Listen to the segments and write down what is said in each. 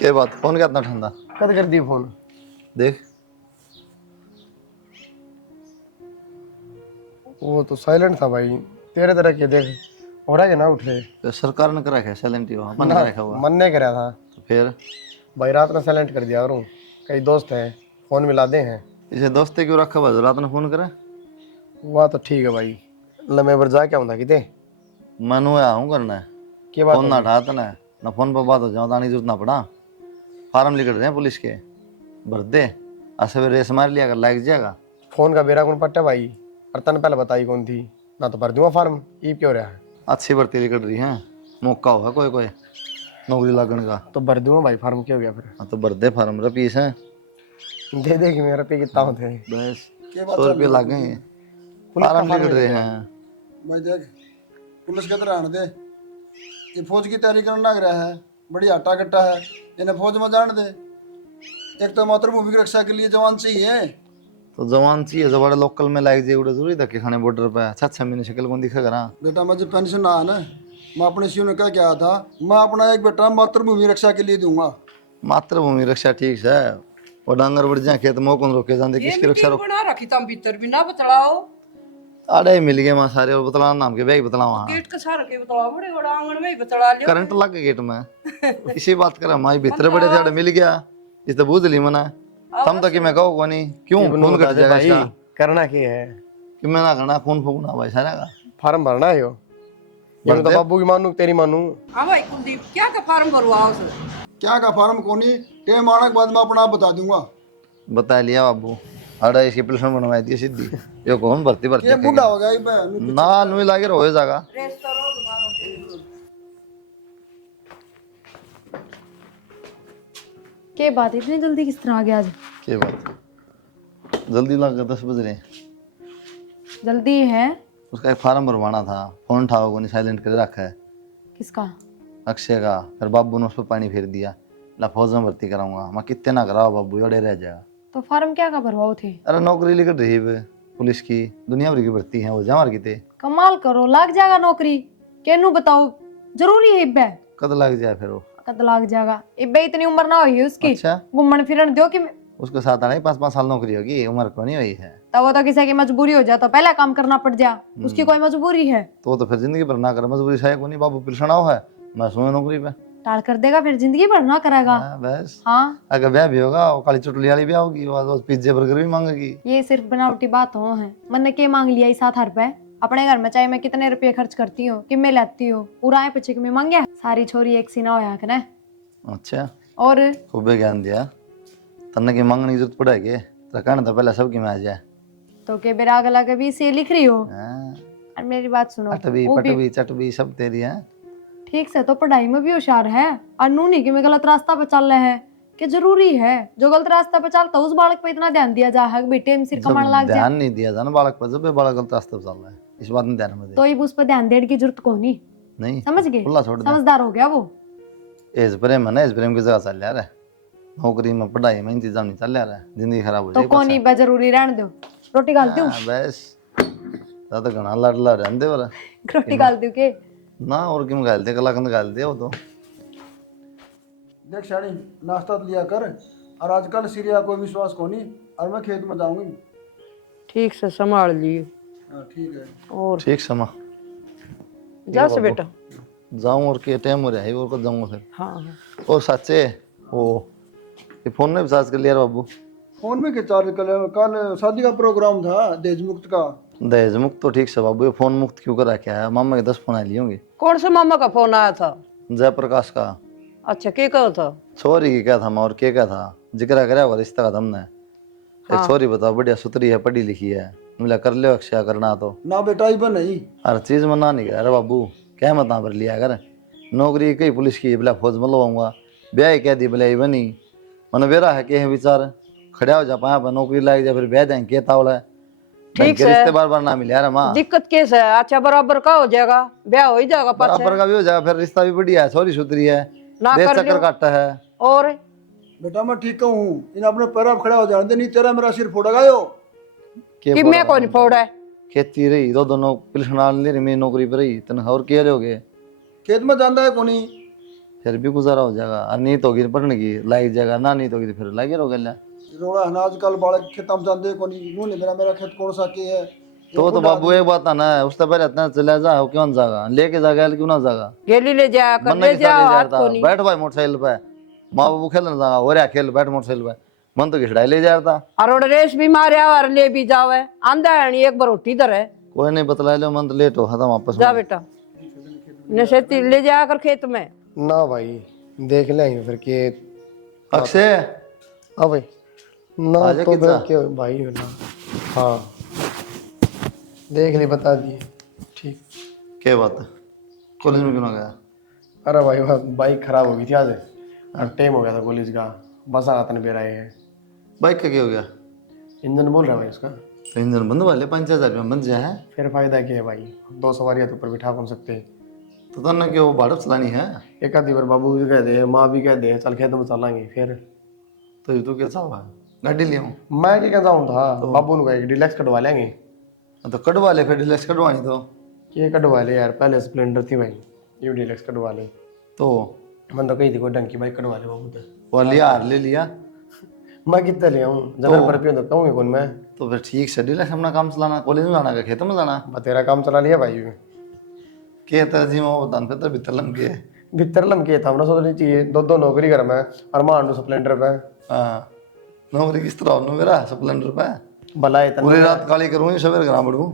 क्या बात, फोन क्या इतना ठंडा कद कर दी फोन? देख। वो तो साइलेंट था भाई, तेरे तरह के देख हो रहा है कि ना उठे। तो सरकार ने करा है साइलेंट ही हो, अपन ने ना, करा होगा। मन नहीं करा था तो फिर भाई, रात में साइलेंट कर दिया करूँ। कई दोस्त हैं, फोन मिला दे हैं। इसे दोस्ते क्यों रखा हुआ, रात ने फोन करा। हुआ तो ठीक है भाई, लम्बे पर जा क्या होता किते मनु आया हूँ करना है। क्या बात फोन ना होगी? उठाता ना फोन पर बात हो जाओ, आने की जरूरत ना पड़ा। फार्म लिख रहे हैं पुलिस के, भर दे। ऐसे रेस मार लिया कर, लाइक जाएगा। फोन का बेरा कौन पट्टा भाई? और तन पहले बताई कौन थी ना, तो भर दूंगा फार्म। ई क्यों रहा है? अच्छी भर्ती निकल रही है, मौका होगा कोई कोई नौकरी लगने का। तो भर दूंगा भाई फार्म, क्या हो गया फिर? हाँ तो भर दे फार्म, रपीस है। दे दे कि मेरे पे कितना होते हैं। बस क्या बात 100 चल रुपये रही है लगेंगे। पुलिस का फार्म लिख फार्म रहे लिख रहा हैं। मैं देख पुलिस के तरह आने दे। ये फौज की तैयारी करने लग रहा है, बड़ी आटा कट्टा है। इन्हें फौज में जान दे। एक तो मातृभूमि की रक्षा के लिए जवान चाहिए। तो जवान चाहिए, जो बड़े लोकल में लाइक जाए उड़े जरूरी धक्के खाने बॉर्डर पे। अच्छा महीने शक्ल कौन दिखा करा। बेटा मुझे पेंशन ना ना, मैं अपने सीओ ने क्या कहा था, मैं अपना एक बेटा मातृभूमि रक्षा के लिए दूंगा। मातृभूमि रक्षा ठीक है, और डांगर बढ़ जाए खेत में कौन रोके जाते, ये किसकी रक्षा मीटिंग रोक। बना रखी तुम भीतर भी ना बतलाओ। अरे मिल गए वहाँ सारे, और बतला नाम के बैग बतला वहाँ। गेट का सारा के बतलाओ, बड़े बड़ा आंगन में ही बतला लियो। करंट लग गया गेट में। इसी बात कर माई भीतर बड़े थे, मिल गया इस तो बूझ ली मना। थम तक मैं कहो कोनी क्यों इब्नू खून बता कट दे जाएगा भाई, इसका। करना क्या है? कि मैं ना करना खून फूकना भाई सारा का। फार्म भरना है यो। ये मैं तो दे। बाबू की मानू तेरी मानू। हाँ भाई कुलदीप, क्या का फार्म भरवाओ सर? क्या का फार्म कोनी, टेम आने के बाद मैं अपना आप बता दूंगा। बता लिया बाबू, अरे इसकी प्लेसमेंट बनवाई दी सीधी। यो कौन भर्ती भर्ती ये बूढ़ा हो गया ये बहन। ना नुई लागे रोए जागा। रेस करो तुम्हारा के। क्या बात है, इतनी जल्दी किस तरह आ गया आज? क्या बात, जल्दी लग 10 बज रहे। जल्दी है? उसका एक फार्म भरवाना था, फोन उठाओ को नहीं, साइलेंट कर रखा है। किसका? अक्षय का। फिर बाबू ने उस पर पानी फेर दिया, ला फौज में भर्ती कराऊंगा। मैं कितने ना कराओ बाबू, अड़े रह जाएगा। तो फार्म क्या का भरवाओ थे? अरे नौकरी लिख रही है पुलिस की, दुनिया भर की भर्ती है, वो जा मार किते कमाल करो, लाग जाएगा नौकरी। केनू बताओ, जरूरी है इब्बे? कद लग जाए फिर वो। कद लाग जाएगा? इब्बे इतनी उम्र ना हुई है उसकी। अच्छा, घूमन फिरन दो कि उसके साथ आने 5-5 साल नौकरी होगी, उम्र को नहीं हुई है। तब वो तो किसी की मजबूरी हो जाए तो पहले काम करना पड़ जा, उसकी कोई मजबूरी है? तो फिर जिंदगी भर ना कर, मजबूरी है को नहीं। बाबू पिलसना हो है, मैं सुनो नौकरी पे। टाल कर देगा फिर जिंदगी भर ना करेगा। बस हाँ, अगर ब्याह भी होगा, वो काली चुटली वाली ब्याह होगी, वो पिज्जे बर्गर भी मांगेगी। ये सिर्फ बनावटी बात हो है। मैंने के मांग लिया इस 7,000 अपने घर में, चाहे मैं कितने रुपये खर्च करती हूँ, कि मैं लेती हूँ, पूरा है पीछे में मांगे। सारी छोरी एक सी ना होया करे। अच्छा, और खूबे ज्ञान दिया। तन्ने की मांगने की जरूरत पड़ेगी, तो कहना तो पहले सबकी में आ जाए। तो के बेरा अगला कभी से लिख रही हो। हाँ, और मेरी बात सुनो, अटवी वो भी पटवी चटवी सब तेरी है। ठीक से तो पढ़ाई में भी होशियार है, और नूनी कि मैं गलत रास्ता पे चल रहे हैं। कि जरूरी है जो गलत रास्ता पे चलता उस बालक पे इतना ध्यान दिया जा है, बेटे में सिर कमाने लग जा। ध्यान नहीं दिया था ना बालक पर, जब बालक गलत रास्ते पर चल रहा है, इस बात में ध्यान में दे। तो ये उस पर ध्यान देने की जरूरत को नहीं, समझ गए? खुला छोड़ दे। समझदार हो गया वो। एज प्रेम है ना, एज प्रेम की जगह चल रहा है। नौकरी में पढ़ाई में इंतजाम नहीं चल रहा है, जिंदगी खराब हो तो जाएगी। कौन ही जरूरी रहने दो, रोटी गाल दूं? बस ज्यादा घना लड़ रहने दे वाला रोटी गाल दूं के? ना, और क्यों गाल दे, कलाकंद गाल दे वो तो। देख शाड़ी, नाश्ता तो लिया कर। और आजकल सीरिया कोई विश्वास को नहीं, और मैं खेत में जाऊंगी। ठीक से संभाल लिए। हाँ ठीक है। और ठीक समा जा से बेटा। जाऊं, और के टाइम हो रहा है, और कब जाऊंगा फिर। हाँ हाँ। और सच्चे वो ये फोन में रिचार्ज कर लिया रे बाबू। फोन में क्या चार्ज कर, कल शादी का प्रोग्राम था दहेज मुक्त का। दहेज मुक्त तो ठीक से बाबू, ये फोन मुक्त क्यों करा, क्या है मामा के 10 फोन आ लिए होंगे। कौन से मामा का फोन आया था? जयप्रकाश का। अच्छा, क्या कहा था? सॉरी की क्या था मैं, और क्या था, जिक्र कराया हुआ रिश्ता का तुमने। एक सॉरी बताओ, बढ़िया सुतरी है, पढ़ी लिखी है, मिला कर लो अक्षय करना तो। ना बेटा ही नहीं। हर चीज में ना नहीं करा अरे बाबू, क्या मत पर लिया कर। नौकरी कई पुलिस की बोला, फौज में लगाऊंगा, ब्याह कह दी बोला बनी। मन बेरा है के विचार खड़ा हो जा पाया पर नौकरी लाग जा, फिर ब्याह जाए के तावला है। ठीक से रिश्ते बार बार ना मिले यार माँ। दिक्कत कैसे है? अच्छा, बराबर का हो जाएगा, ब्याह हो ही जाएगा पाछे। बराबर का भी हो जाएगा, फिर रिश्ता भी बढ़िया है, सॉरी सुतरी है, ना दे कर चक्कर लियो। काटता है। और बेटा मैं ठीक हूँ, इन अपने पैर आप खड़ा हो जाने दे, नहीं तेरा मेरा सिर फोड़ेगा यो। कि मैं कौन फोड़ है? खेती रही दो दोनों पुलिस नाल नहीं रही, मेरी नौकरी पर रही तनख्वाह और क्या लोगे। खेत में जाता है कोनी। फिर भी गुजारा हो जाएगा। और नीत होगी पढ़ने की लाइक जाएगा, ना नीत होगी तो फिर लागे रहो गया। रोड़ा है ना आजकल बालक खेत में जाते को नहीं, नू नहीं मेरा मेरा खेत कौन सा के है। तो बाबू एक बात आना है, उससे पहले इतना चला जा क्यों ना जागा, लेके जागा क्यों ना जागा। गेली ले जाया कर, मन ले के जाओ साथ हाथ जाता को नहीं। बैठ भाई मोटरसाइकिल पे, माँ बाबू खेलने जागा हो रहा खेल बैठ मोटरसाइकिल पे, मन तो घिसड़ाई ले जाता। और रेस भी मारे और ले भी जाओ है आंधा है नहीं, एक बार रोटी इधर है। कोई नहीं बतला लो, मन तो लेट हो खत्म वापस जा बेटा नशेती ले जाया कर खेत में। ना भाई देख लेंगे फिर के। अक्षय हाँ भाई ना आजा तो कितना? क्यों भाई ना। हाँ देख ली बता दिए ठीक। क्या बात है, कॉलेज में क्यों ना गया? अरे भाई बस बाइक खराब हो गई थी आज, और टाइम हो गया था कॉलेज का, बस आ रहा था बेरा है। बाइक का क्या हो गया? इंजन बोल रहा है भाई उसका। तो इंजन बंद वाले 5,000 रुपये बंद जाए हैं। फिर फायदा क्या है भाई, 2 सवारियाँ तो ऊपर बिठा कौन सकते। तो तन्ने क्यों वो भाड़प चलानी है? एक आधी बार बाबू भी कह दे, माँ भी कह दे चल खेत में चलाएंगे फिर। तो ये तो क्या चाहवा गाड़ी ले आऊँ? मैं क्या कहता हूँ था बाबू ने कहा डिलक्स कटवा लेंगे। तो कटवा ले फिर, डिलेक्स कटवानी तो। ये कटवा ले यार, पहले स्प्लेंडर थी भाई, ये डिलक्स कटवा ले। तो मन तो कही थी कोई ढंग की बाइक कटवा ले बाबू तो। वो लिया हार ले लिया मैं कितना ले आऊँ, जगह पर पियो तो कहूँगी कौन मैं। तो फिर ठीक से डिलेक्स अपना काम चलाना, कॉलेज में जाना का खेतों में जाना। मैं तेरा काम चला लिया भाई। के तरजी में वो बतान पे तो भीतर लमके है। भीतर लमके था, हमने सोचनी चाहिए 2 नौकरी कर मैं और मान स्प्लेंडर पे। हाँ नौकरी किस तरह हो मेरा स्प्लेंडर पे, भला इतना पूरी रात काली करूँ सवेरे करा बढ़ूँ।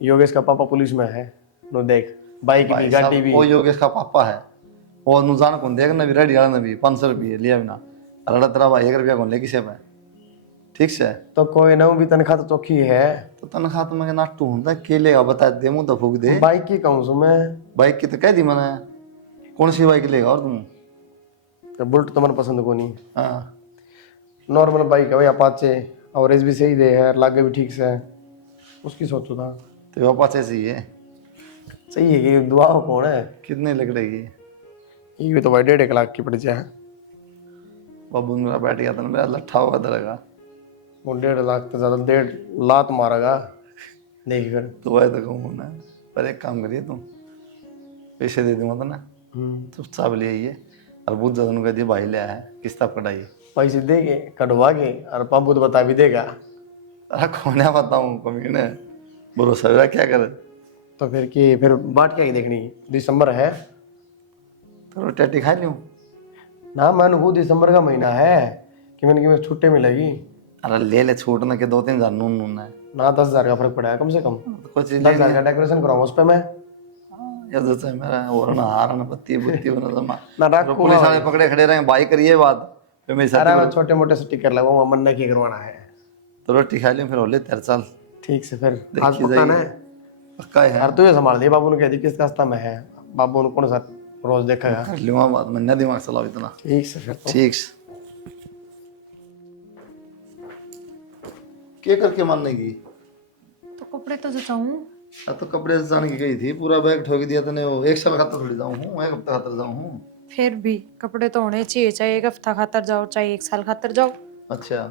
योगेश का पापा पुलिस में है, नो देख बाइक भी गाड़ी भी। वो योगेश का पापा है, वो नुजान कौन देगा ना भी रेडी वाला ना भी 500 रुपये लिया बिना, अरे तेरा भाई 1 रुपया कौन ले किसे पे। ठीक से तो कोई ना भी तनख्वाह तो चौखी है। तो तनख्वाह तो मैं नाटू हूँ के लेगा बता दे, मुँह तो फूक दे। बाइक की कहूँ सो मैं, बाइक की तो कह दी मैंने, कौन सी बाइक लेगा और तुम? तो बुलेट तो मन पसंद को नहीं। हाँ नॉर्मल बाइक है भाई अपाचे, एवरेज भी सही दे है, लागे भी ठीक से है, उसकी सोचो था। तो वो पाचे चाहिए, सही है कि दुआ हो कौन है। कितने लग रही है? ये भी तो भाई 1.5 लाख की पड़ जाए। बाबू मेरा बैठ गया था ना, मेरा लट्ठा हुआ दरेगा। वो 1.5 लाख तो ज्यादा, 1.5 लात मारेगा देख फिर। तो वह तो कहूँ ना, पर एक काम करिए तुम, पैसे दे दूंगा तो ना चुपचाप ले आइए, और बहुत ज्यादा कह दिए भाई ले आया है किस्ता कटाइए। पैसे देंगे कटवा के, और पापू तो बता भी देगा। अरे कौन है बताऊँ कमी ने, भरोसा मेरा क्या करे। तो फिर की फिर बात क्या ही देखनी, दिसंबर है तो रोटी खा लूँ? ना, मैं वो दिसंबर का महीना है कि मैंने छुट्टी मिलेगी। अरे ले ले छूट ना के 2-3 हजार नून नून है ना 10,000 का फर्क पड़ा है कम से कम। तो कुछ चीज 10,000 का डेकोरेशन कराऊंगा उस पे मैं। या तो से मेरा और ना हार ना पत्ती बुत्ती बना जमा ना तो रखूंगा पुलिस वाले पकड़े खड़े रहे भाई करिए बात, फिर मेरी अरे साथ मैं छोटे मोटे स्टिकर लगाऊंगा, मन नहीं की करवाना है। तो रोटी खा लियो फिर होले तेरे चल ठीक से फिर देखी आज पक्का ना जाएगी। पक्का है यार, तू ये संभाल दे, बाबू ने कह दी किस रास्ता में है, बाबू ने कौन सा रोज देखेगा। कर लूंगा बात, मैंने दिमाग चलाओ इतना। ठीक से फिर तो। ठीक से क्या करके मानने की? तो कपड़े तो जचाऊं। तो कपड़े से जाने की गई थी, पूरा बैग ठोक दिया तूने। वो 1 साल खातर थोड़ी जाऊँ हूँ, 1 हफ्ता खातर जाऊँ हूँ। फिर भी कपड़े तो होने चाहिए, चाहे 1 हफ्ता खातर जाओ चाहे 1 साल खातर जाओ। अच्छा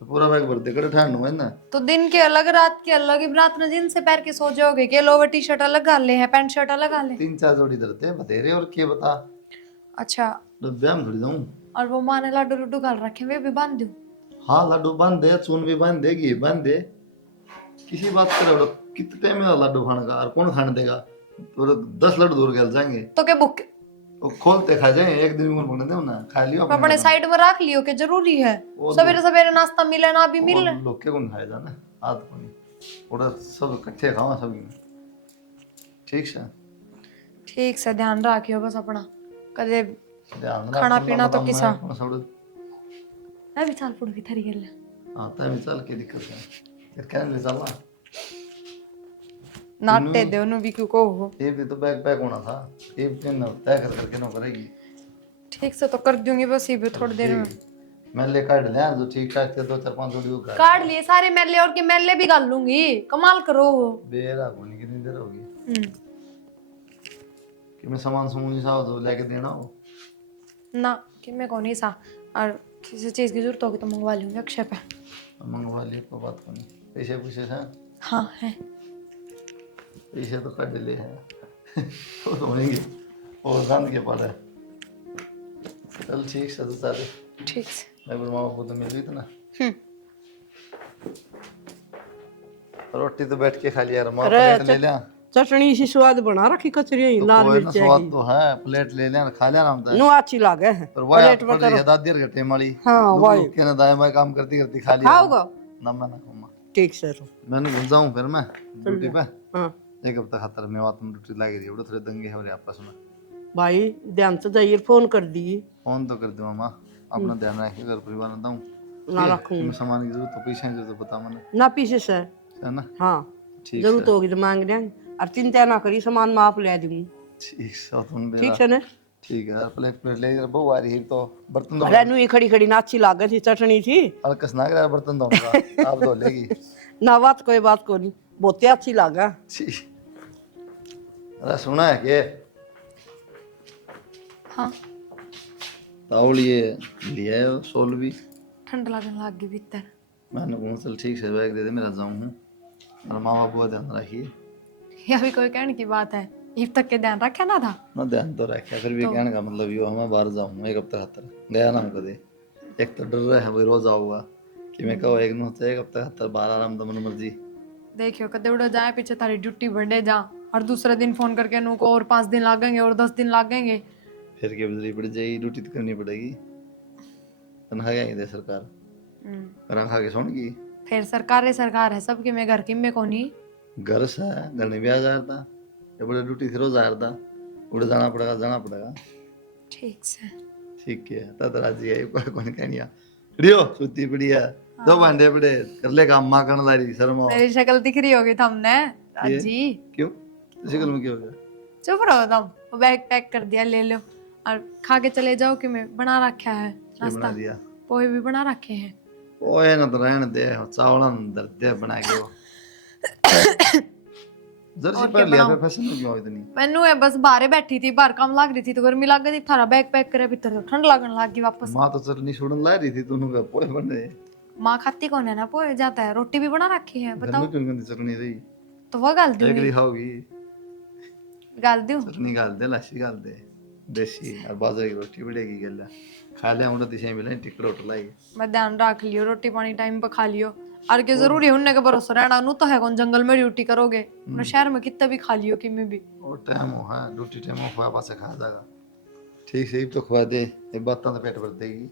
तो पूरा बैग भर दे कर ठंड है ना। तो दिन के अलग रात के अलग, अब रात में जींस से पहन के सो जाओगे के लोवर टी शर्ट अलग गाल ले हैं, पैंट शर्ट अलग गाल ले। 3-4 जोड़ी धरते हैं बतेरे, और क्या बता अच्छा डब्बे में थोड़ी जाऊँ। और वो माँ ने लाडू लड्डू गाल रखे वे भी बांध दूं। हाँ लड्डू बांध दे, चून भी बांध दे, घी बांध दे, किसी बात करे बड़ो कितने में लड्डू खाने का, और कौन खाने देगा? तो 10 लड्डू दूर गल जाएंगे, तो क्या बुक वो खोलते खा जाए, एक दिन में दे ना खा लियो अपने अपने साइड में रख लियो के जरूरी है, सवेरे सवेरे नाश्ता मिले ना भी मिल। लोग के कौन खाए जाना आद पानी थोड़ा सब इकट्ठे खावा सब। ठीक से ठीक से ध्यान रखियो बस अपना, कदे ध्यान खाना पीना तो किसा। सब मैं भी चाल पुड़ की थरी गल आता है चल के दिक्कत है फिर कहने ले चलना। नाटे दे उन्हें भी क्यों को। ये भी तो बैग पैक होना था, ये दिन तय कर करके ना करेगी। ठीक से तो कर दूंगी बस, ये भी थोड़ी देर में मैं ले काट ले जो ठीक ठाक थे 2-4-5 जोड़ी का काट लिए सारे मेले, और के मेले भी गाल लूंगी, कमाल करो। बेरा होने कितनी देर होगी कि मैं सामान समूह सा जो लेके देना हो ना कि मैं कौन ही सा, और किसी चीज की जरूरत होगी तो मंगवा लूंगी अक्षय पे। मंगवा लिए कोई बात नहीं। पैसे पूछे हैं? हाँ है, पैसे तो कट ले हैं तो होंगे और गंद के पड़े चल ठीक से तो चल। ठीक से। मैं बोल मामा को तो मिल गई तो ना। रोटी तो बैठ के खा लिया यार, माँ प्लेट ले लिया। चटनी सी स्वाद बना रखी कचरी तो लाल कोई ना मिर्च स्वाद तो है, प्लेट ले लिया खा लिया नाम था। नो अच्छी लागे है पर वह प्लेट पड़ रही है दादी और घटे माली। हाँ, वही। के ना दाएं बाएं काम करती करती खा लिया। खाओगे ना मैं ना खाऊंगा। ठीक से तो मैंने घुस जाऊं फिर मैं ड्यूटी पे। हाँ एक हफ्ता खातर मैं बात में ड्यूटी लगी रही, थोड़े दंगे हो रहे आपस में। भाई ध्यान से जाइए फोन कर दी फोन तो कर दूँ मामा, अपना ध्यान रखिए, घर परिवार में दूँ ना रखूंगी सामान की जरूरत तो पीछे जो तो बता मैंने, ना पीछे से है ना। हाँ ठीक जरूरत होगी तो मांग देंगे और चिंता ना करी सामान मैं आप ले दूंगी ठीक से तुम ठीक है ना ठीक है यार, प्लेट प्लेट ले इधर बहु आ रही है तो बर्तन धो। अरे नु ये खड़ी खड़ी ना अच्छी लागे थी चटनी थी अलकस ना कर बर्तन धोऊंगा आप धो लेगी। ना बात कोई बात को नहीं बहुत ही अच्छी लागा ठीक। अरे सुना है के हाँ तावल ये लिया है सोल भी। ठंड लगने लग गई भीतर। मैंने कहा चल ठीक से बैग दे दे, मेरा जाऊँ हूँ और माँ बाबू का ध्यान रखिए। यह भी कोई कहने की बात है, इब तक के ध्यान रखा ना था। ना ध्यान तो रखा, फिर भी कहने का मतलब यो हमें बाहर जाऊँ एक हफ्ता खातर गया ना कदे। एक तो डर रहा है वही रोज आऊंगा कि मैं कहो एक न एक हफ्ता खातर बाहर आराम तो मन मर्जी। देखियो कदे उड़ा जाए पीछे तारी ड्यूटी बढ़े जा और दूसरे दिन फोन करके नु को और 5 दिन लगेंगे और 10 दिन लगेंगे। फिर क्या बजरी पड़ जाएगी, ड्यूटी तो करनी पड़ेगी। तनखा क्या दे सरकार, खा के सोन की। फिर सरकार है सबके में घर की में कोनी। घर से घर में भी आ जाता था, ये बड़े ड्यूटी से रोज आ रहा था, उड़े जाना पड़ेगा। ठीक से ठीक है तद राजी है कोई कौन कहनिया रियो सुती पड़ी है दो भांडे पड़े कर ले काम मां करने लारी शर्मा। मेरी शक्ल दिख रही होगी तुमने जी। क्यों शक्ल में क्या हो गया? चुप रहो तुम, वो बैग पैक कर दिया ले लो और खा के चले जाओ कि मैं बना रखा है क्या बना नाश्ता, दिया? पोहे भी बना रखे हैं। ओए ना तो रहने दे, चावल अंदर दे बना के वो जर्सी पर लिया पे फैशन क्यों हो इतनी? मैनू है बस बाहर बैठी थी, बाहर काम लग रही थी तो गर्मी लग गई थी, थारा बैग पैक करे भीतर तो ठंड लगने लग गई वापस। मां तो चटनी छोड़न ला रही थी, तूने का पोए बन रहे। माँ खाती कौन है ना, पोहे जाता है, रोटी भी बना रखी है घर बताओ। में क्यों गंदी चटनी रही? तो वो गाल एक दूंगी, ली खाओगी गाल दूं। चटनी गाल दे, लस्सी गाल दे, देसी और बाजरे की रोटी बढ़ेगी गल्ला खा ले। हम दिशा में मिले टिकट होटल आई मैं ध्यान रख लियो, रोटी पानी टाइम पर खा लियो। और के जरूरी है उनने के भरोसा रहना, नु तो है कौन जंगल में ड्यूटी करोगे, उन्हें शहर में कितना भी खा लियो कि मैं भी। और टाइम हो है ड्यूटी टाइम हो खुआ पासे खा जाएगा। ठीक से तो खुआ दे, एक बात तो पेट भर देगी।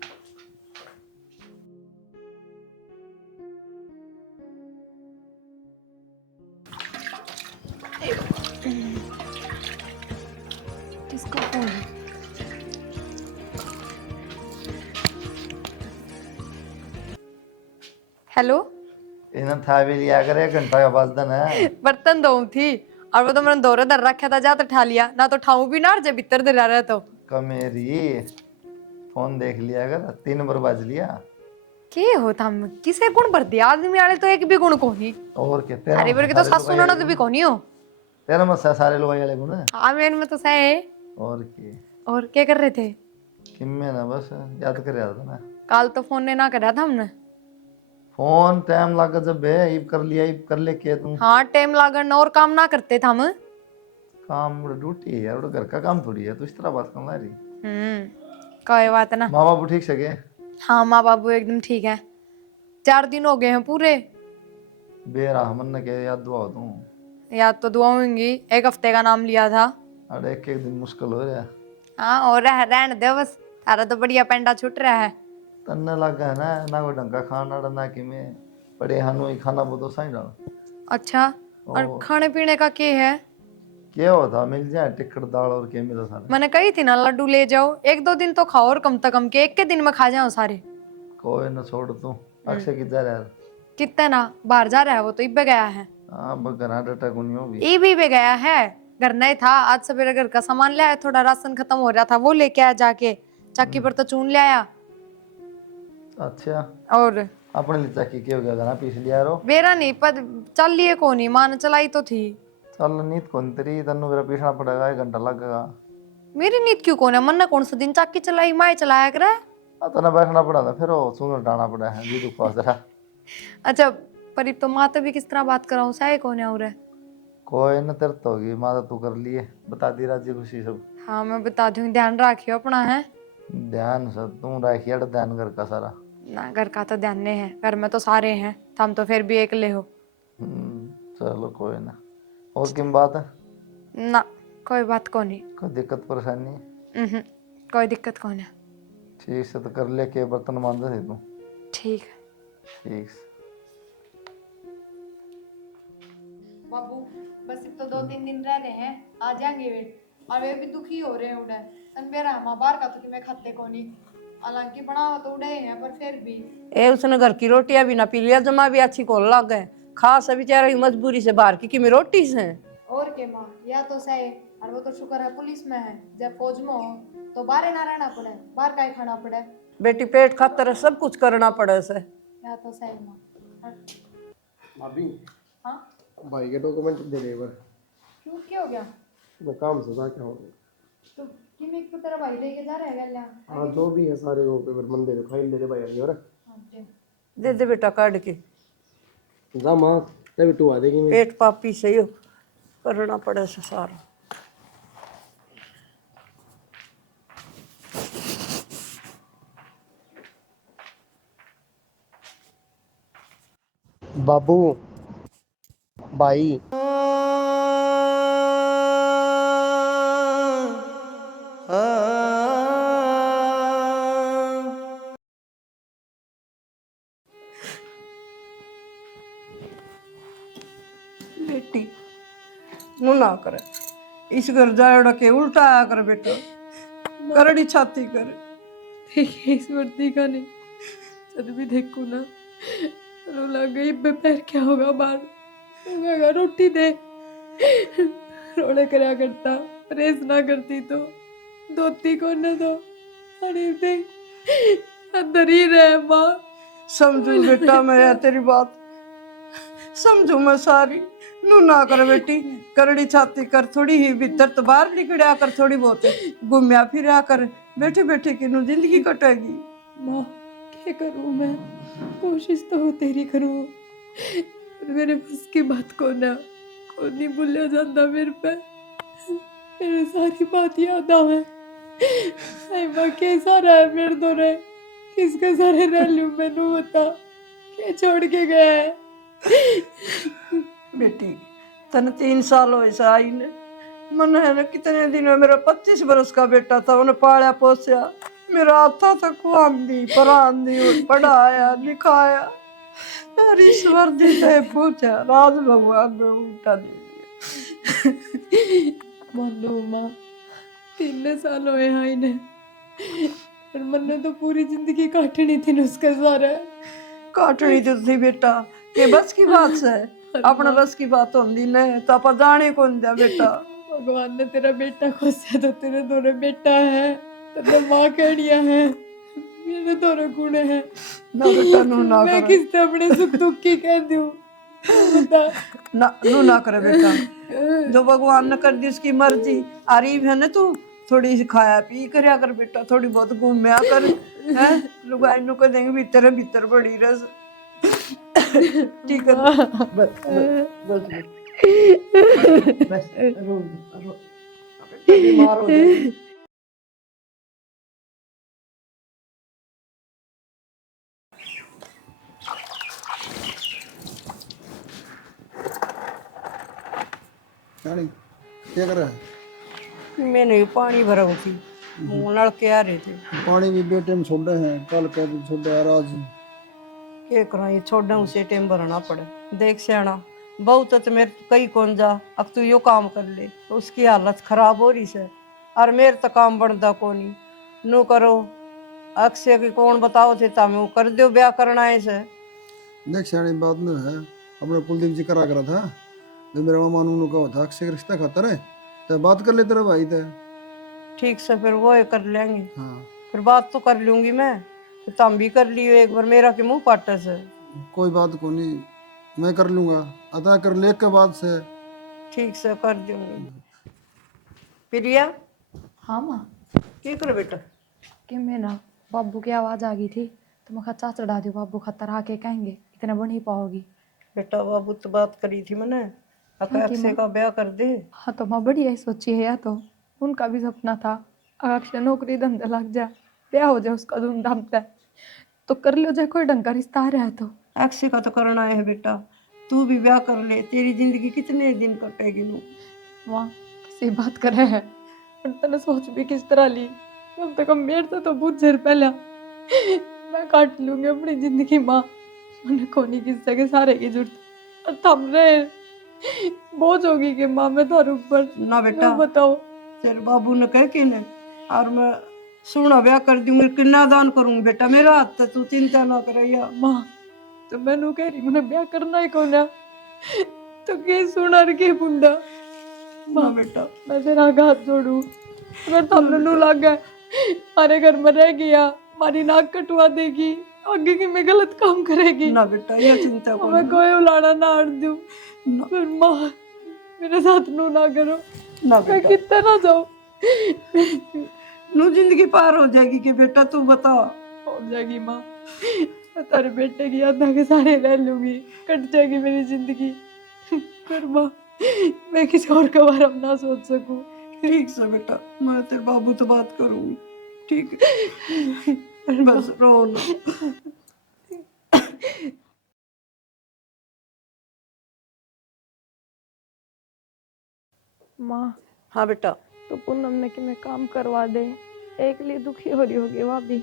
किसका फोन है? हेलो, इन्हें था भी लिया करे, घंटा का बस दिन है। बर्तन धोऊं थी और वो तो मैंने दौरे धर रखा था, जा तो ठा लिया ना, तो ठाऊं भी ना और जे भीतर दे रहा तो कमेरी फोन देख लिया कर, 3 नंबर बाज लिया। के हो थम किसे गुण भर दिया आदमी वाले, तो एक भी गुण कोनी। और के तेरा अरे बर के तो सासू ननद भी कोनी हो। तेरा मत सारे लोग वाले गुण है। हाँ मेन में तो सही। और के और क्या कर रहे थे? किम्मे ना बस याद कर रहा था ना। कल तो फोन ने ना करा था हमने। फोन टाइम लगा जब है, इब कर लिया, इब कर ले के तुम। हाँ टाइम लागन और काम ना करते थे हम। काम ड्यूटी है और घर का काम थोड़ी है, तो इस तरह बात करना रही। कोई बात ना। माँ बाबू ठीक से गए? हाँ माँ बाबू एकदम ठीक है, 4 दिन हो गए हैं पूरे। बेरा हमन ने के याद दुआ दूं। याद तो दुआऊंगी, 1 हफ्ते का नाम लिया था। अरे एक एक दिन मुश्किल हो रहा है। हाँ और रहने दो बस, तारा तो बढ़िया पेंडा छूट रहा है। तन्ने लगा है ना कोई ढंग का खाना ना कि मैं पड़े हानु ही खाना वो तो सही डाल। अच्छा और खाने पीने का क्या है? क्या होता मिल जाए टिकट दाल और क्या मिला सारे। मैंने कही थी ना लड्डू ले जाओ, 1-2 दिन तो खाओ और कम से कम के 1 के दिन में खा जाओ सारे। कोई ना छोड़ तू, अक्षय किधर जा रहा है? कितना ना बाहर जा रहा है वो, तो इब्बे गया है। हाँ बगरा डाटा कुनी होगी। ई भी गया है, घर नहीं था आज सवेरे, घर का सामान ले आया, थोड़ा राशन खत्म हो रहा था वो लेके आया जाके, चक्की पर तो चून ले आया। अच्छा और अपने लिए चक्की क्या हो गया गाना पीस लिया रो? बेरा नहीं पर चल लिए को नहीं, मां ने चलाई तो थी। चल नीत कौन तेरी तन्नू मेरा पीसना पड़ेगा, 1 घंटा लगेगा। मेरी नींद क्यों कौन है, मन ने कौन सा दिन चक्की चलाई, माए चलाया करे। तना बैठना पड़ा था, फिर वो सुन डाना पड़ा है जी दुख जरा। अच्छा पर तो माँ तो भी किस तरह बात कराऊं, सही कौन है और? कोई न तेरे तो होगी माँ, तो तू कर लिए बता दी राजी खुशी सब। हाँ मैं बता दूं, ध्यान रखियो अपना है। ध्यान से तू रखिए ध्यान घर का सारा। ना घर का तो ध्यान नहीं है, घर में तो सारे हैं, थम तो फिर भी अकेले हो। चलो कोई ना। और किम बात है? ना कोई बात को नहीं। कोई दिक्कत परेशानी? कोई दिक्कत कौन है। ठीक से तो कर ले के बर्तन मांजा थे तू। ठीक है ठीक से। बाबू, बस अब तो 2-3 दिन रह रहे हैं, आ जाएंगे वे। और वे भी दुखी हो रहे हैं उड़े। तन मेरा हम बाहर का तो कि मैं खाते को नहीं, हालांकि बनावा तो उड़े हैं पर फिर भी। ए उसने घर की रोटियां भी ना पी लिया, जमा भी अच्छी को लग गए। खास है बेचारा की मजबूरी से बाहर की में रोटी से। और के माँ, या तो सही। और वो तो शुक्र है पुलिस में है, जब फौज में हो तो बाहर ना रहना पड़े, बाहर का ही खाना पड़े। बेटी पेट खातर सब कुछ करना पड़े से। या तो सही माँ। भाभी, हाँ भाई के डॉक्यूमेंट दे दे एक बार। क्यों, क्या हो गया? मैं काम से था क्या हो गया? तो कि मैं को तेरा भाई लेके जा रहा है क्या? हाँ जो भी है सारे वो पेपर मन दे दो, फाइल दे दे भाई अभी। और दे दे बेटा काट के। जा माँ, तभी तू आ देगी। पेट पापी से यो करना पड़े से सारा। बाबू, भाई, बेटी नु ना करे, इस घर जाए के उल्टा आया कर बेटा, करड़ी छाती कर। इस वर्दी का नहीं, चल भी देखू ना, रो लग गई दोपहर क्या होगा बाहर। मैं रोटी दे, रोड़े करा करता, प्रेस ना करती तो धोती को न दो। अरे देख अंदर ही रहे माँ। समझू बेटा मैं तेरी बात, समझू मैं सारी। नू ना कर बेटी, करड़ी छाती कर, थोड़ी ही भीतर तो बाहर निकलिया कर, थोड़ी बहुत घूमया फिरया कर। बैठे बैठे की नू जिंदगी कटेगी। माँ क्या करूँ मैं, कोशिश तो तेरी करूँ, पर मेरे बस की बात को ना, को नहीं भूलिया जाता मेरे पे। मेरे सारी बात याद आवे। ऐ माँ कैसा रहा है मेरे दो रे, किसके सारे रह लूं मैनू बता, क्या छोड़ के गया है। बेटी तन 3 साल हो ऐसा आई ने, मन है ना कितने दिन में मेरा 25 बरस का बेटा था, उन्हें पाला पोसया, मेरा हाथा तक खुआंदी परांदी पढ़ाया लिखाया। यार ईश्वर जी से पूछा, राज भगवान ने उल्टा दे दिया। मानो माँ 3 साल होए हैं इन्हें, पर मन्ने तो पूरी जिंदगी काटनी थी उसके सारे। काटनी तो थी बेटा, ये बस की बात है, अपना बस की बात होती ने तो आप जाने कौन दिया बेटा। भगवान ने तेरा बेटा खोसा तो तेरे दोनों बेटा है, तेरे माँ कड़िया है, मेरे दोनों गुण है। ना बेटा नू ना मैं करे, किससे अपने सुख दुख की कह दूं, बता। ना नू ना करे बेटा, जो भगवान ने कर दी उसकी मर्जी। आरीफ है ना तू, थोड़ी सी खाया पी करया कर बेटा, थोड़ी बहुत घूमया कर, है लुगाई नु को देंगे भीतर भीतर बड़ी रस। ठीक है बस बस बस बस रो रो, बेटा बीमार हो जाएगी। यानी क्या कर रहा है? मैंने भी पानी भरा हुआ थी, मुंह नलके आ रहे थे। पानी भी बेटे में छोड़े हैं, कल कह भी छोड़े यार आज। क्या करा, ये छोड़ना उसे टाइम भरना पड़े। देख सियाना बहुत तो मेरे कई कौन जा, अब तू यो काम कर ले, तो उसकी हालत खराब हो रही से, और मेरे तो काम बनता कोनी। नो करो अक्षय की कौन बताओ थे, तामे वो कर दो ब्याह करना है से। देख सियानी बात न है, अपने कुलदीप जी करा था, जो मेरा मामा उन्होंने कहा था अक्षय का रिश्ता खातर है, तो बात कर ले तेरा भाई थे। ठीक से फिर वो ये कर लेंगे। हाँ फिर बात तो कर लूंगी मैं, तो तुम भी कर लियो एक बार, मेरा के मुंह पाटे से। कोई बात को नहीं, मैं कर लूंगा, अदा कर ले के बाद से। ठीक से कर दूंगी। प्रिया हाँ माँ, क्या कर बेटा? कि मैं ना बाबू की आवाज आ गई थी, तो मैं खच्चा चढ़ा दी, बाबू खतर आके कहेंगे इतना बन ही पाओगी। बेटा बाबू तो बात करी थी मैंने, अक्षय का ब्याह कर दे। हाँ तो माँ बढ़िया ही सोची है, या तो उनका भी सपना था अक्षय नौकरी धंधा लग जा, ब्याह हो जाए उसका धूमधाम से, तो कर लो जाए, कोई ढंग का रिश्ता आ रहा है तो। अक्षय का तो करना है बेटा, तू भी ब्याह कर ले, तेरी जिंदगी कितने दिन कटेगी नू। माँ सही बात कर रहे हैं, पर तने सोच भी किस तरह ली, कम से कम मेरे से तो बहुत देर पहले मैं काट लूंगी अपनी जिंदगी। माँ मैंने कोनी किस्से के सारे की जरूरत और थम रहे बोझ होगी कि माँ मैं थारू ऊपर ना बेटा, मैं बताओ। तेरे बाबू ने कह के ने, और मैं सोना ब्याह कर दूंगी, किन्ना दान करूंगी बेटा, मेरा हाथ तो तू चिंता ना करैया। माँ तो मैंने कह रही मैंने ब्याह करना ही कौन है, तो के सुना रे के बुंडा। ना माँ बेटा, मैं तेरा आगे हाथ जोड़ू, अगर तुमने नू लग गए हमारे घर में रह गया, हमारी नाक कटवा देगी, आगे की मैं गलत काम करेगी, ना बेटा, यह चिंता को मैं कोई उलाड़ा ना हट दूं। ना, फिर माँ मेरे साथ नू ना करो, ना मैं बेटा, कितना ना जाऊं। नू जिंदगी पार हो जाएगी कि बेटा, तू बता। हो जाएगी माँ, मैं तेरे बेटे की याद के सारे रह लूंगी, कट जाएगी मेरी जिंदगी। पर माँ मैं किसी और के बारे में ना सोच सकूं। ठीक से बेटा, मैं तेरे बाबू से बात करूंगी, ठीक है, बस रो ना। माँ हाँ बेटा, तो पूनम ने कि मैं काम करवा दे, एक लिए दुखी हो रही होगी वह भी।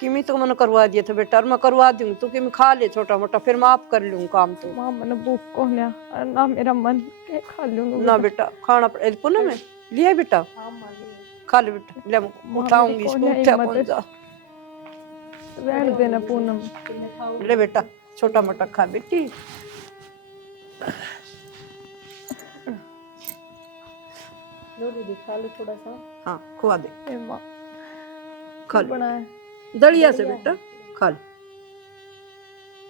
किमी तो मैंने करवा दिया था बेटा, और मैं करवा दूंगी, तू किमी खा ले छोटा मोटा, फिर मैं आप कर लूँ काम तो। माँ मैंने भूख को ना मेरा मन के खा लूंगी ना बेटा, खाना पड़े पुनः में लिया बेटा, खा ले बेटा, ले मैं माँ उठाऊंगी मेरी इसको, कौन है उठा हिम्मत? कौन जा। रहने देना पूनम। ले बेटा, छोटा मोटा खा बेटी। खा लो थोड़ा सा। हाँ खुआ दे, ए माँ खा क्या ले बनाया? दलिया से बेटा, खा ले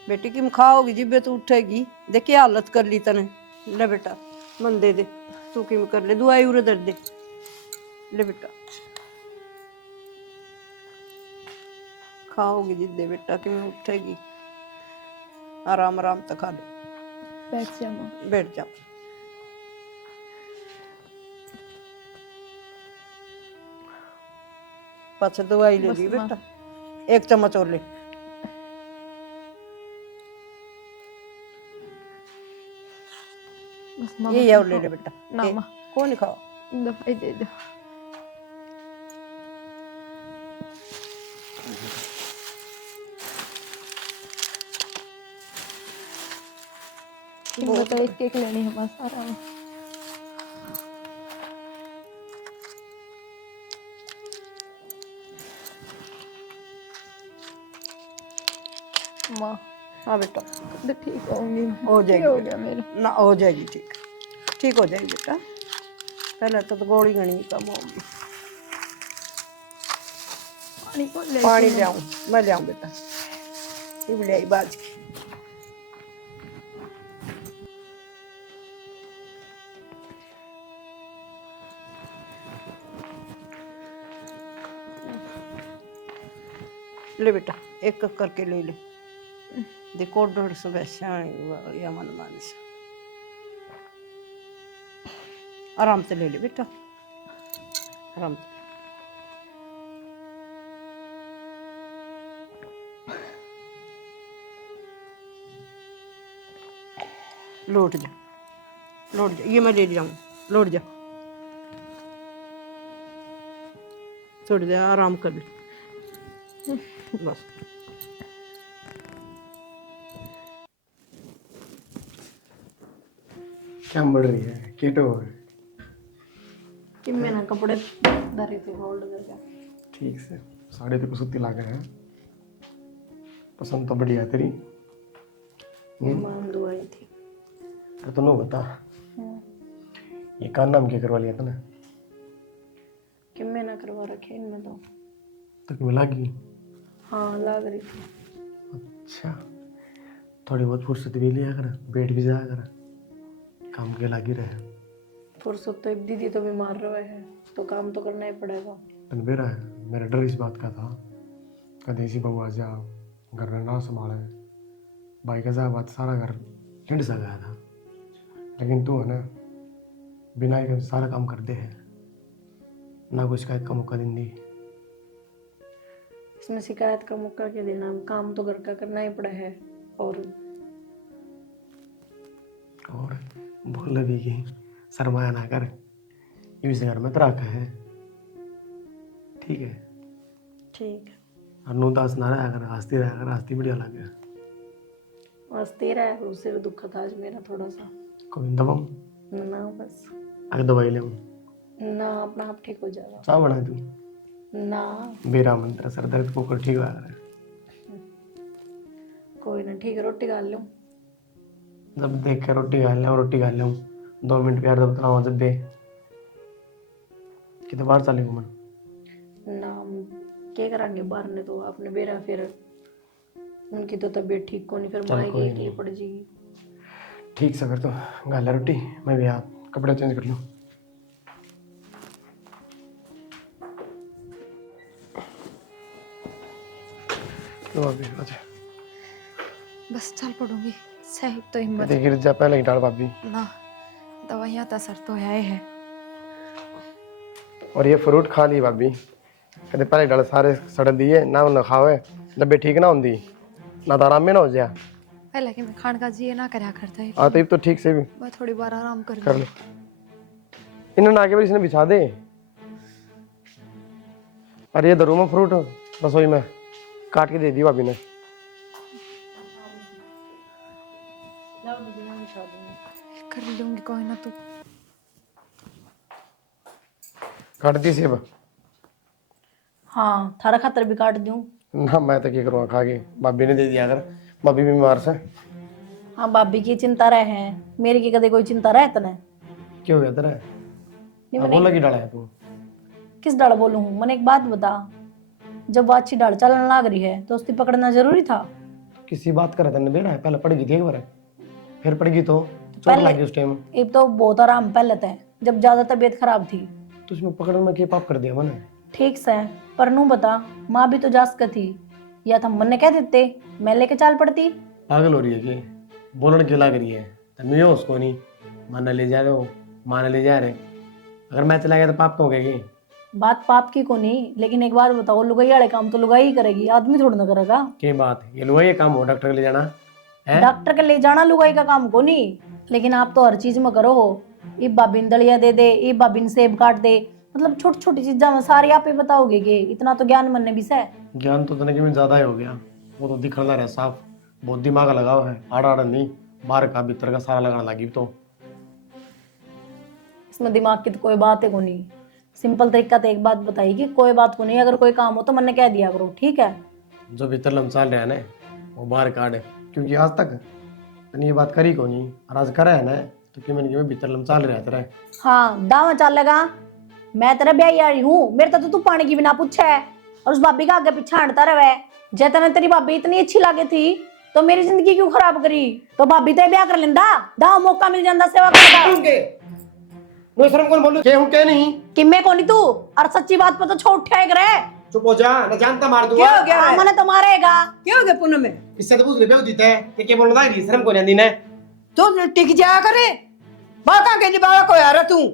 बेटी, किम खाओगी जिब्बे तो उठेगी, देख क्या हालत कर ली तने। ले बेटा मन दे दे, तू किम कर ले, दुआई उरे दर्द दे, ले बेटा खाओगी जिद्दे बेटा, किम उठेगी, आराम आराम तक खा ले, बैठ जा माँ। बैठ जा। पाछे दवाई ले बस ली माँ। बेटा, एक चम्मच और ले। बस माँ ये और ले ले बेटा, ना ए, माँ कौन खाओ। दवाई दे दो। हिम्मत तो एक एक लेनी है बस आराम। माँ हाँ बेटा, तो ठीक होंगी, हो जाएगी हो बेटा। गया मेरा। ना हो जाएगी, ठीक ठीक हो जाएगी बेटा, पहले तो गोली घनी कम होगी। पानी कौन ले पानी ले आऊं, मैं ले आऊं बेटा, ये भी ले आई बाज की। ले बेटा, एक एक करके ले ले, देखो डोड़ सुबह शाम या मन मान से आराम से ले ले बेटा, आराम से। लौट जा, लौट जा, ये मैं ले जाऊं, लौट जा, छोड़ जा, आराम कर ले बस। क्या बढ़ रही है केटो? कि मैंने कपड़े धरे थे होल्ड करके। ठीक से साड़ी तो कुछ लागे हैं, पसंद तो बढ़िया तेरी। मां दुआई थी। अरे तो नो बता, ये कान नाम क्या करवा लिया था ना? कि मैंने करवा रखे इनमें तो क्यों लगी? हाँ लग रही थी। अच्छा, थोड़ी बहुत फुर्सत भी लिया कर, बैठ भी जाया कर, काम के लगी रहे। फुर्सत तो एक दीदी तो बीमार रहे हैं, तो काम तो करना ही पड़ेगा। तन बेरा है, मेरा डर इस बात का था कभी ऐसी बहू आ जा घर में ना संभाले, भाई का जा बात सारा घर हिंड सा गया था। लेकिन तू है ना, बिना ही सारा काम कर दे है, ना कुछ का एक का मौका दिन दी। इसमें शिकायत का मौका क्या देना, काम तो घर का करना ही पड़ा है। और बोल भी कि शर्माया ना कर, इस घर में तो रखा है, ठीक है। ठीक है, और नू दास ना रहा कर, हंसती रहा कर, हंसती बढ़िया लगे। बस तेरा है, वो सिर दुखा था आज मेरा थोड़ा सा। कोई दबाऊ ना बस, आगे दवाई ले ना अपना आप ठीक हो जाएगा। चाह बना तू ना बेरा मंत्र सर दर्द को कर ठीक लग रहा है। कोई ना, ठीक है, रोटी खा लूँ। जब देख के रोटी खा ले, रोटी खा ले 2 मिनट प्यार जब तनाव जब दे कितने बार चले घूमन ना क्या करांगे बाहर ने, तो आपने बेरा फिर उनकी तो तबीयत ठीक को नहीं, फिर चल माएगी कोई एक लिए नहीं। पड़ जाएगी। ठीक से फिर तो गाला रोटी, मैं भी आप कपड़े चेंज कर लूँ। लो भाभी अच्छा बस चल पड़ूंगी, सही तो हिम्मत कदे गिर जा पहले ही डाल भाभी। ना, दवाइयाँ तो असर तो है ही है। और ये फ्रूट खा ली भाभी, कदे पहले डाल सारे सड़ दिए ना, उन्हें खावे जब भी ठीक ना होंगी ना, तो आराम में ना हो जाए। पहले कि मैं खान का जी ना करया करता है, आते ही तो ठीक से भी मैं थोड़ी बार आराम कर कर लो। इन्हें आगे भी इसने बिछा दे। और ये दरूमा फ्रूट रसोई में काट के दे दी भाभी ने। कर लूंगी, कोई ना तू। काट दी सेब हाँ, थारा खातर भी काट दूँ। ना, मैं तो क्या करूँगा खा के, भाभी ने दे दिया अगर भाभी भी बीमार से। हाँ, भाभी की चिंता रहे हैं, मेरी की कदे कोई चिंता रहे तने। क्यों गया तेरा नहीं बोला मैंने की डाला है तू? किस डाल बोलूँ हूँ, मैंने एक बात बता, जब वो अच्छी डाल चलने लग रही है तो उसकी पकड़ना जरूरी था। किसी बात कर तेने बेरा है, पहले पड़ गई थी एक बार, फिर पड़ गई तो चोट पहले- लगी उस टाइम। एक तो बहुत आराम पहले थे, जब ज्यादा तबीयत खराब थी। तो उसमें पकड़ में क्या पाप कर दिया मैंने? ठीक से, पर नू बता, माँ भी तो जास का थी, या तो मन ने कह देते, मैं लेके चाल पड़ती। पागल हो रही है कि बोलने के लग रही है, तनु यो उसको नहीं माने ले जा रहे हो, माने ले जा रहे। अगर मैं चला गया तो पाप हो गया? बात पाप की को नहीं, लेकिन एक बात बताओ, लुगाई वाले काम तो लुगाई ही करेगी, आदमी थोड़ा ना करेगा। क्या बात है, ये लो ये काम हो डॉक्टर के ले जाना है? डॉक्टर के ले जाना लुगाई का काम को नहीं, लेकिन आप तो हर चीज में करो हो। ये बाबिन दलिया दे दे, ये बाबिन सेब काट दे, मतलब छोटी छोटी चीजा में सारी आप ही बताओगे कि इतना तो ज्ञान मन ने भी से। ज्ञान तो तने के में ज्यादा ही हो गया, वो तो दिखना रहा साफ, बहुत दिमाग लगा हुआ है, आड़ा आड़ा नहीं, बाहर का भीतर का सारा लगाना लगी। तो इसमें दिमाग की तो कोई बात है को नहीं, सिंपल तरीका तो एक बात बताई कि कोई बात को नहीं, अगर कोई काम हो तो मन ने कह दिया करो, ठीक है। जो भीतर लमचाल रहा है ना वो बाहर काट, क्योंकि आज तक तने ये बात करी को नहीं, और आज करा है ना तो कि मैंने भीतर लमचाल रहा तेरा। हाँ, दावा चलेगा, मैं तेरा ब्याही आ रही हूँ, मेरे तो तू पानी की बिना पूछा है, और उस भाभी का आगे पीछे हटता रहे। जै तने तेरी भाभी इतनी अच्छी लगे थी तो मेरी जिंदगी क्यों खराब करी? तो भाभी तो ब्याह कर लेंदा, दाव मौका मिल जाता सेवा करने का। शर्म कौन बोलू के हूं के नहीं? कि मैं कौन तू, और सच्ची बात पर तो छोड़ उठाए करे। चुप हो जा, न जानता मार दूंगा। क्या हो गया है? मैंने तो मारेगा। क्या हो गया पुनः में? इससे तो पूछ ले, बेव दीता है कि के बोलदा रही शर्म को नहीं ने। तो टिक जाया करे, बाका के निभावा को यार तू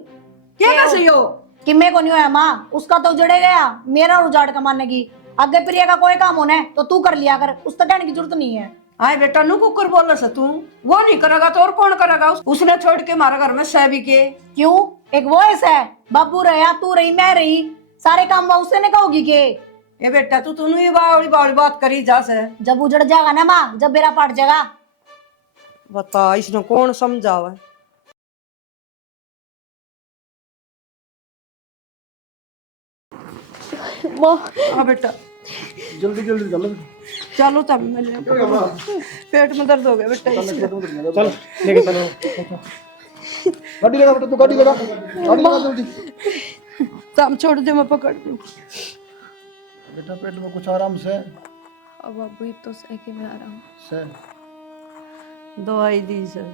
क्या कर सही हो? कि मैं को नहीं होया माँ, उसका तो उजड़े गया, मेरा उजाड़ कमाने की। आगे प्रिया का कोई काम होना है तो तू कर लिया कर, उस तक कहने की जरूरत नहीं है। आए बेटा नू कुकर बोल रहा तू, वो नहीं करेगा तो और कौन करेगा? उसने छोड़ के मारा घर में सभी के। क्यों? एक वॉइस है, बाबू रहा, तू रही, मैं रही, सारे काम वो उसने कहोगी के। ये बेटा तू तूने ये बावड़ी बावड़ी बात करी जा से। जब उजड़ जाएगा ना माँ, जब बेरा पाट जाएगा। बता इसने कौन समझावा? वो हाँ बेटा जल्दी जल्दी चलो, चलो तब मिले। पेट में दर्द हो गया बेटा इसलिए। चल लेके चलो। गाड़ी लगा बेटा, तू गाड़ी लगा, गाड़ी लगा जल्दी। तब छोड़ दे मैं पकड़ लूं। बेटा पेट में कुछ आराम से अब अभी तो सही कि मैं आराम। से दवाई दी सर,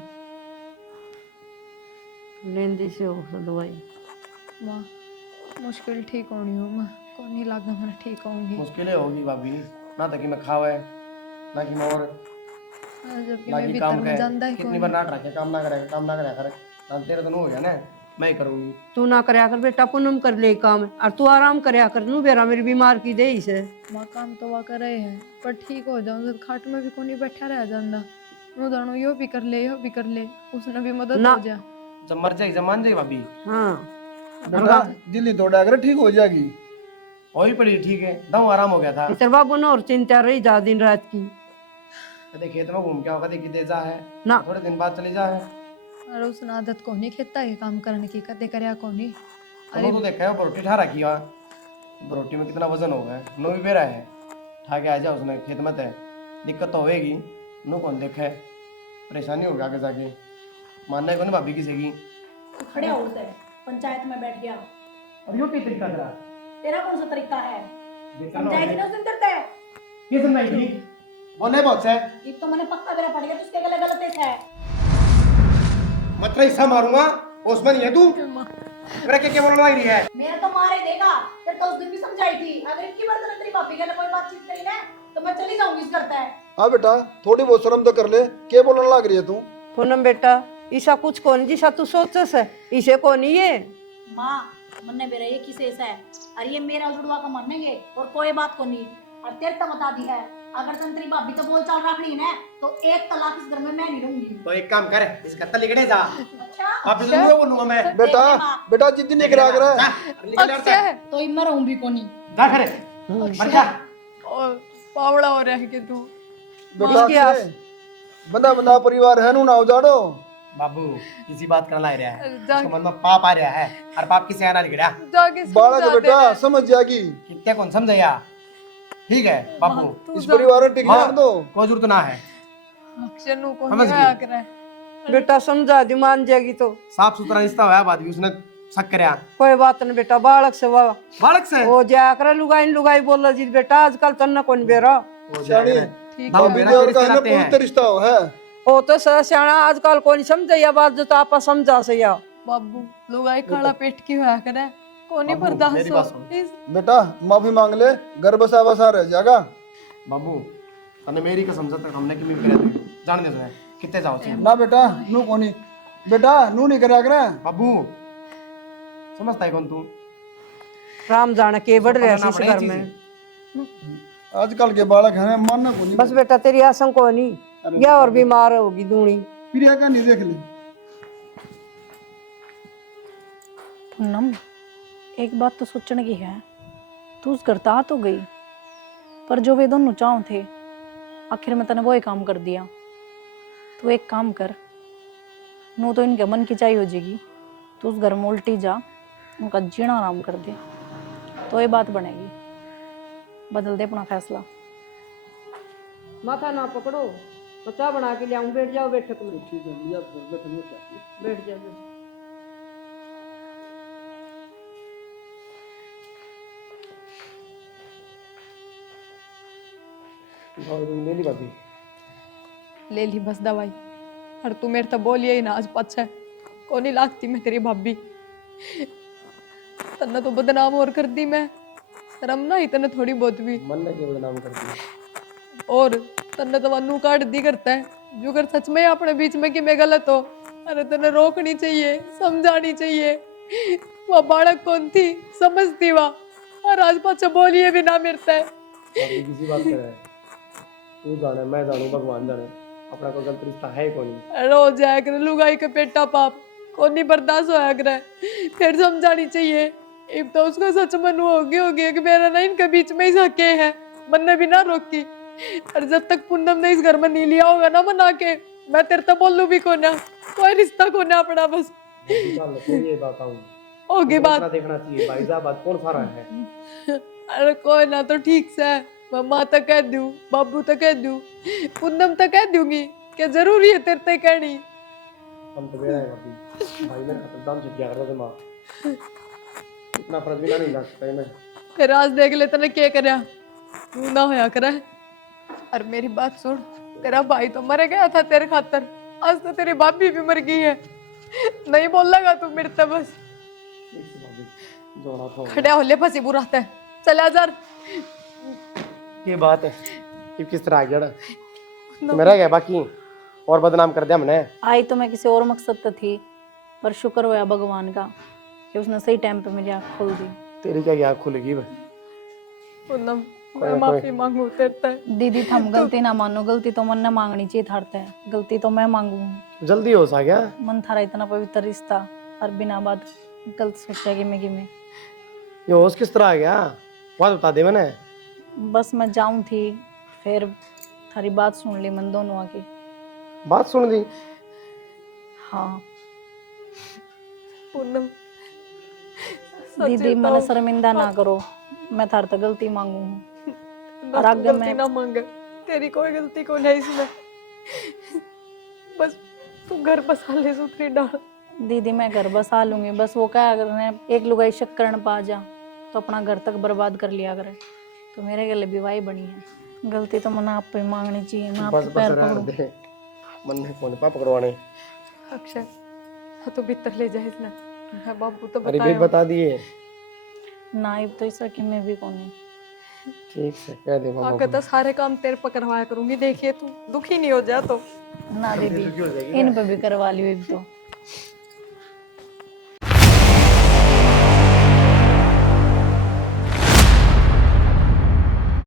लेंदी से हो दवाई। माँ मुश्किल ठीक होनी हो माँ, कौन नहीं लगता मैं ठीक होंगी। मुश्किलें होगी भाभी, ना तो कि मैं खावे ना कि मैं और जबकि ना मैं कि भीतर काम में करे, जानता ही कितनी कौन। बार नाट रखे काम ना करे, काम ना करे करे ना, तेरे तो नहीं हो गया ना मैं करूंगी। तू ना करया कर बेटा, पूनम कर ले काम, और तू आराम करया कर। नू बेरा मेरी बीमार की दे इसे। माँ काम तो वा कर रहे हैं पर ठीक हो जाऊं तो खाट में भी कोनी बैठा रह जांदा। नु दानो यो भी कर ले यो भी कर ले, उसने भी मदद ना। हो जा। जब मर जाएगी जमान जाएगी भाभी। हाँ बेटा दिल नहीं तोड़ा कर, ठीक हो जाएगी। वही पड़ी ठीक है, दम आराम हो गया था। तेरे बाबू ने और चिंता रही जा दिन रात की। कदे खेत में घूम के आओ, कदे किते जा है ना। थोड़े दिन बाद चले जा है। और उसने आदत कोनी खेता है काम करने की, कदे करया कोनी। अरे तो देखा है रोटी ठा रखी है, रोटी में कितना वजन हो गया, नो भी बेरा है, ठा के आ जा उसने खेत में तय। दिक्कत तो होएगी, नो कौन देखे, परेशानी होगी आगे जाके, मानना है कौन भाभी किसी की। तू खड़े होता है पंचायत में बैठ गया। और यो क्या तरीका तेरा? तेरा कौन सा तरीका है? देखा ना पंचायत होगा। ने उस दिन करता है। ये समझाई थी बोले बहुत से एक तो मैंने पक्का मेरा पड़ गया, तो उसके गले गलत है। मत हिस्सा मारूंगा, उसमें नहीं है तू मेरा क्या बोलना रही है। मेरा तो मारे देगा, फिर तो उस दिन भी समझाई थी। अगर इतनी बार तेरी भाभी के लिए कोई बातचीत करी ना तो मैं चली जाऊंगी इस करता है। हाँ बेटा थोड़ी बहुत शर्म तो कर ले, क्या बोलने लग रही है तू? पूनम बेटा, ईसा कुछ कौन जिसा तू सोचस है, इसे कौन ये। माँ मन्ने मेरा एक ही शेष है, और ये मेरा जुड़वा का मानेंगे और कोई बात को नहीं। और तेरे तो बता दी है, अगर तेरी भाभी तो बोल चाल रख रही है ना, तो एक तलाक इस घर में मैं नहीं रहूंगी। तो एक काम कर, इसका तलिकड़े जा, अच्छा आप इसको बोलूंगा मैं। बेटा बेटा जिद्दी नहीं करा कर। अच्छा है तो मैं रहूं भी कोनी। जा करे मर जा। और पावड़ा हो रहा है कि तू। बेटा से बंदा बंदा परिवार है, नू ना उजाड़ो। बाबू किसी बात करना आ रहा है, जा उसके मन में पाप आ रहा है, और पाप किसे आना निकला। जाके बालक समझा बेटा दे। समझ जाएगी। कितने कौन समझाया, ठीक है बाबू, तू इस जा। परिवार में टिक हाँ, दो। कोई जरूरत ना है, अक्षर नु को समझ नहीं गई। आया करे। बेटा समझा दी, मान जाएगी तो साफ सुथरा रिश्ता हुआ बाद भी उसने शक करया। कोई बात नहीं बेटा, बालक से वाह बालक से हो जाया करे। लुगाई लुगाई बोल जी बेटा, आजकल तन्ना कौन बेरा हो शानी जाएगा। ठीक दाऊ है। मेरा और रिश्ते कहना नाते हैं। पवित्र रिश्ता हो है। हो तो सियाणा आजकल कौन समझैया बात, जो तो आपा समझा सया। बाबू लुगाई खाड़ा पेट की होया करे, कोनी बाबू, बर्दाश्त मेरी हो। बात सुन। इस बेटा माफी मांग ले, घर बसा बसा रह जाएगा। बाबू तने मेरी कसम से तक हमने कि मैं करे दे जान दे सुने कितने जाओ से। ना बेटा नू कोनी, बेटा नू नहीं करा कर। बाबू समझता है कौन तू? राम जाने के बढ़ रहा पकड़ना इस पड़ेगा घर चीज़। में। आजकल के बालक है मानना कोनी। बस बेटा तेरी आसम को नहीं, या और बीमार होगी दूनी। प्रिया का नहीं देख ले। पूनम एक बात तो सोचने की है, तू उस घर ता तो गई, पर जो वे दोनों चाव थे आखिर में तने वो ही काम कर दिया। तू एक काम कर, नू तो इनके मन की चाहिए हो जाएगी, तू उस घर में उल्टी जा, उनका जीना आराम कर दे, तो ये बात बनेगी। बदल दे अपना फैसला। माथा ना पकड़ो, तो चाय बना के लियाऊं, बैठ जाओ बैठक में। ठीक है भैया बैठ बैठ जाओ। ले ली भाभी। ले ली बस दवाई। और तू मेरे तो बोलिए ही ना आज पाछे, कोनी लागती मैं तेरी भाभी। तन्ने तो बदनाम और कर दी मैं, शर्म ना ही तन्ने थोड़ी बहुत भी। मन ने क्या बदनाम कर दिया। और तन्ने तो वनु काट दी करता है, जो कर सच में अपने बीच में कि मैं गलत हो। अरे तन्ने रोकनी चाहिए, समझानी चाहिए। वह बालक कौन थी समझती वह, और आज पाछे बोलिए भी ना मिलता है। भाभी किसी बात करे, तू जाने मैं जानू भगवान जाने, अपना कोई गलत रिश्ता है कौन। रो जाया करे लुगाई के पेटा पाप, कोनी बर्दाश्त होया करे, फिर समझानी चाहिए। अब तो उसको सच मन होगी कि मेरा ना इनके बीच में ही सके है, मन ने भी ना रोकी। और जब तक पूनम ने इस घर में नहीं लिया होगा ना मना के, मैं तेरे तो बोलू भी कोना, कोई रिश्ता कोना अपना। बस ये बात आऊं होगी बात। देखना चाहिए भाई साहब, बात कौन सा रहा है। अरे कोई ना तो ठीक से, मम्मा तो कह दूं, बाबू तो कह दूं, पूनम तो कह दूंगी, क्या जरूरी है तेरे ते कहनी। हम तो बेरा है भाभी, भाई मैं खतरदाम छुट गया कर मां, इतना फर्ज भी ना नहीं लगता है मैं। फिर आज देख ले तने क्या करया, तू ना होया करे। और मेरी बात सुन, तेरा भाई तो मर गया था तेरे खातर, आज तो तेरी भाभी भी मर गई है। नहीं बोलेगा तू मेरे से बस। जोड़ा था खड़े होले फंसी बुराता है, चला जा। ये बात है, ये किस तरह आ गया तो मेरा क्या बाकी और बदनाम कर दिया हमने। आई तो मैं किसी और मकसद से थी, पर शुक्र होया भगवान का कि उसने सही टाइम पे मेरी आँख खोल दी। तेरी क्या आँख खुलेगी बे? पूनम मैं माफी मांगू तेरे से। दीदी थम गलती ना मानो, गलती तो मन ने मांगनी चाहिए थारते, गलती तो मैं मांगू। जल्दी हो सा क्या? मन थारा इतना पवित्र रिश्ता और बिना बात गलत सोचा कि मैं ये होश किस तरह आ गया? बात बता दे मैंने। बस मैं जाऊं थी, फिर थारी बात सुन ली मन दोनों आके। बात सुन दी? हाँ पूनम दीदी मन शर्मिंदा ना करो, मैं थार तक गलती मांगू हूँ और आगे गलती मैं ना मांगे, तेरी कोई गलती को नहीं इसमें। बस तू घर बसा ले सुथरी डाल। दीदी मैं घर बसा लूंगी, बस वो क्या अगर मैं एक लुगाई शक करने पा जा तो अपना घर तक बर्बाद कर लिया करे, तो मेरे गले विवाही बनी है। गलती तो मन आप पे मांगनी चाहिए, मैं बस आपके बस पैर रहने पकड़ूं। दे, मन ने कौन पा पकड़वाने। अक्षय हाँ तो भीतर ले जाए इसने, मैं बाबू तो अरे बताया भी बता दिए। नाइब तो ऐसा कि मैं भी कौन नहीं। ठीक है कह दे मामा आगे तो सारे काम तेरे पर करवाया करूंगी, देखिए तू दुखी नहीं हो जा तो। ना दीदी इन पे भी करवा लियो एक तो।